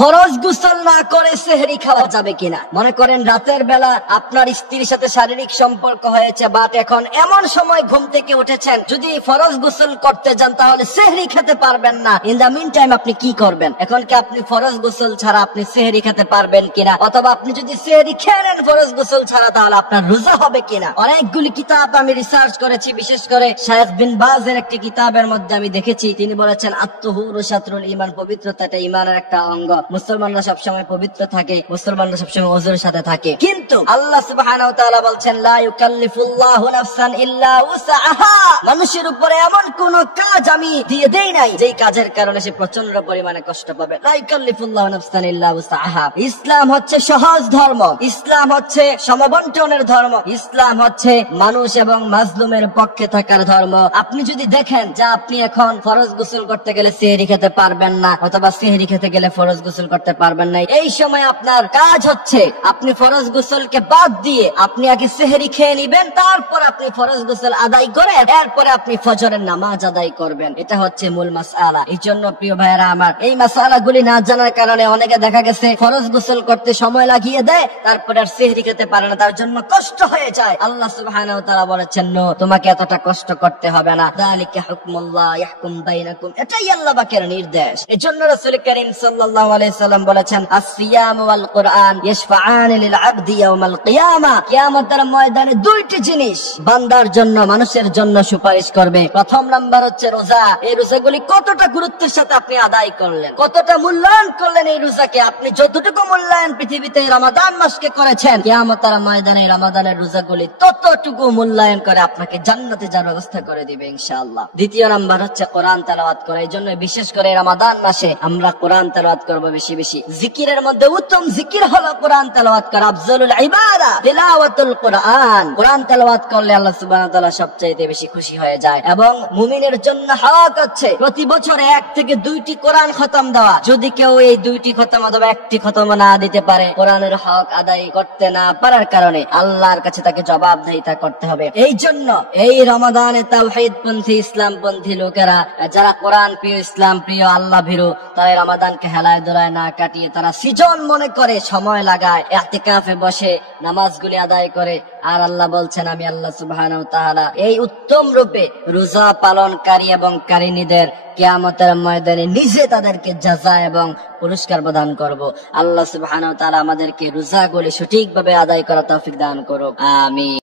ফরজ গোসল না করে সেহরি খাওয়া যাবে কিনা? মনে করেন রাতের বেলা আপনার স্ত্রীর সাথে শারীরিক সম্পর্ক হয়েছে, বাট এখন এমন সময় ঘুম থেকে উঠেছেন, যদি ফরজ গোসল করতে যান তাহলে সেহরি খেতে পারবেন না। ইন দা মিন টাইম আপনি কি করবেন? এখন কি আপনি ফরজ গোসল ছাড়া আপনি সেহরি খেতে পারবেন কিনা? অথবা আপনি যদি সেহরি খেয়ে নেন ফরজ গোসল ছাড়া, তাহলে আপনার রোজা হবে কিনা? অনেকগুলি কিতাব আমি রিসার্চ করেছি, বিশেষ করে শায়েখ বিন বাজের একটি কিতাবের মধ্যে আমি দেখেছি, তিনি বলেছেন আত-তুহুরু শাতরুল ঈমান, পবিত্রতা এটা ঈমানের একটা অঙ্গ। মুসলমানরা সবসময় পবিত্র থাকে, মুসলমানরা সবসময় ওযুর সাথে থাকে। কিন্তু আল্লাহ সুবহানাহু ওয়া তাআলা বলছেন লা ইউকাল্লিফুল্লাহু নাফসান ইল্লা উসআহা, মানুষের উপরে এমন কোন কাজ আমি দিয়ে দেই নাই যেই কাজের কারণে সে প্রচন্ড পরিমাণে কষ্ট পাবে। লা ইউকাল্লিফুল্লাহু নাফসান ইল্লা উসআহা। ইসলাম হচ্ছে সহজ ধর্ম, ইসলাম হচ্ছে সমবন্টনের ধর্ম, ইসলাম হচ্ছে মানুষ এবং মাজলুমের পক্ষে থাকার ধর্ম। আপনি যদি দেখেন যে আপনি এখন ফরজ গোসল করতে গেলে সেহরি খেতে পারবেন না, অথবা সেহরি খেতে গেলে ফরজ গোসল করতে পারবেন না, এই সময় আপনার কাজ হচ্ছে আপনি ফরজ গোসলকে বাদ দিয়ে আপনি আগে সেহরি খেয়ে নিবেন, তারপর আপনি ফরজ গোসল আদায় করে এরপরে আপনি ফজরের নামাজ আদায় করবেন। এটা হচ্ছে মূল মাসআলা। এই জন্য প্রিয় ভাইয়েরা আমার, এই মাসআলাগুলি না জানার কারণে অনেকে দেখা গেছে ফরজ গোসল করতে সময় লাগিয়ে দেয়, তারপরে আর সেহরি খেতে পারে না, তার জন্য কষ্ট হয়ে যায়। আল্লাহ সুবহানাহু ওয়া তাআলা বলেছেন নো, তোমাকে এতটা কষ্ট করতে হবে না। যালিকা হুকমুল্লাহ ইয়াহকুম বাইনাকুম, এটাই আল্লাহ পাকের নির্দেশ। এজন্য রাসূল কারীম সাল্লাল্লাহু আলাইহি সাল্লাম বলেছেন আসসিয়াম ওয়াল কুরআন ইশফাআন লিল আবদি ইয়াওমাল কিয়ামা, কিয়ামতের ময়দানে দুইটি জিনিস বান্দার জন্য, মানুষের জন্য সুপারিশ করবে। প্রথম নাম্বার হচ্ছে রোজা। এই রোজাগুলি কতটা গুরুত্বের সাথে আপনি আদায় করলেন, কতটা মূল্যায়ন করলেন এই রোজাকে। আপনি যতটুকু মূল্যায়ন পৃথিবীতে রমাদান মাসকে করেছেন, কিয়ামতের ময়দানে রমাদানের রোজাগুলি ততটুকু মূল্যায়ন করে আপনাকে জান্নাতে যাওয়ার ব্যবস্থা করে দিবে ইনশাআল্লাহ। দ্বিতীয় নাম্বার হচ্ছে কোরআন তেলাওয়াত করা। এই জন্য বিশেষ করে রমাদান মাসে আমরা কোরআন তেলাওয়াত করব বেশি বেশি। জিকিরের মধ্যে উত্তম জিকির হলো কোরআন তেলাওয়াত করা। আফজালুল ইবাদা তিলাওয়াতুল কোরআন। কোরআন তেলাওয়াত করলে আল্লাহ সুবহানাহু ওয়া তাআলা সবচেয়ে বেশি খুশি হয়ে যায়। এবং মুমিনের জন্য হক হচ্ছে প্রতি বছরে 1 থেকে 2টি কোরআন খতম দেওয়া। যদি কেউ এই 2টি খতম অথবা 1টি খতম না দিতে পারে, কোরআনের হক আদায় করতে না পারার কারণে আল্লাহর কাছে তাকে জবাবদিহিতা করতে হবে। এই জন্য এই রমাদানে তাওহীদপন্থী, ইসলামপন্থী লোকেরা, যারা কোরআন প্রিয়, ইসলাম প্রিয়, আল্লাহ ভীরু, তারা রমাদানকে হেলায় দোলায় না কাটিয়ে তারা সৃজন মনে করে সময় লাগায়, ইতিকাফে বসে নামাজগুলি আদায় করে। আর আল্লাহ বলছেন আমি আল্লাহ সুবহানাহু ওয়া তাআলা এই উত্তম রূপে রোজা পালনকারী এবং কারিনীদের কিয়ামতের ময়দানে নিজে তাদেরকে জাযা এবং পুরস্কার প্রদান করব। আল্লাহ সুবহানাহু ওয়া তাআলা আমাদেরকে রোজাগুলি সঠিকভাবে আদায় করার তৌফিক দান করুক। আমিন।